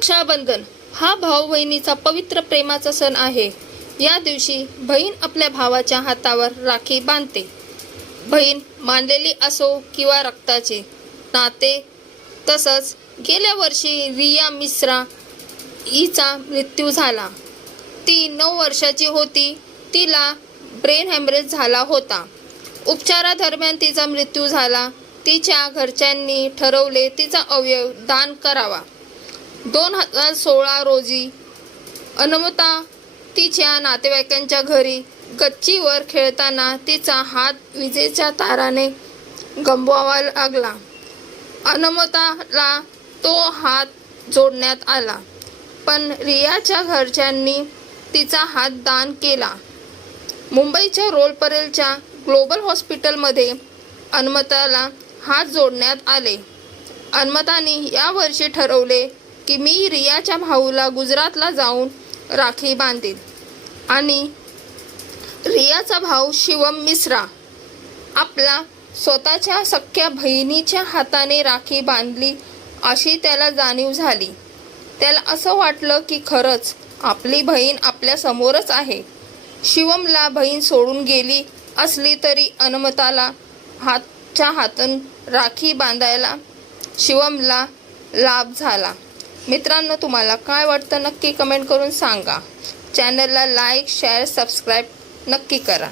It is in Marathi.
रक्षाबंधन हा भाऊ बहिणीचा पवित्र प्रेमाचा सण आहे. या दिवशी बहीण आपल्या भावाच्या हातावर राखी बांधते. बहीण मानलेली असो किंवा रक्ताचे नाते तसंच गेल्या वर्षी रिया मिश्रा हिचा मृत्यू झाला. ती नऊ वर्षाची होती तिला ब्रेन हॅमरेज झाला होता. उपचारादरम्यान तिचा मृत्यू झाला तिच्या घरच्यांनी ठरवले तिचा अवयव दान करावा. दोन हजार सोळा रोजी अनुमता तिच्या नातेवाईकांच्या घरी गच्चीवर खेळताना तिचा हात विजेच्या ताराने गमवावा लागला. अनुमताला तो हात जोडण्यात आला पण रियाच्या घरच्यांनी तिचा हात दान केला. मुंबईच्या रोलपरेलच्या ग्लोबल हॉस्पिटलमध्ये अनमताला हात जोडण्यात आले. अन्मताने यावर्षी ठरवले की मी रियाच्या भाऊला गुजरातला जाऊन राखी बांधेन. आणि रियाचा भाऊ शिवम मिश्रा आपला स्वतःच्या सख्ख्या बहिणीच्या हाताने राखी बांधली अशी त्याला जाणीव झाली. त्याला असं वाटलं की खरंच आपली बहीण आपल्यासमोरच आहे. शिवमला बहीण सोडून गेली असली तरी अनमताला हातच्या हातून राखी बांधायला शिवमला लाभ झाला. मित्रांनो तुम्हाला काय वाटतं नक्की कमेंट करून सांगा. चॅनलला लाईक शेअर सबस्क्राईब नक्की करा.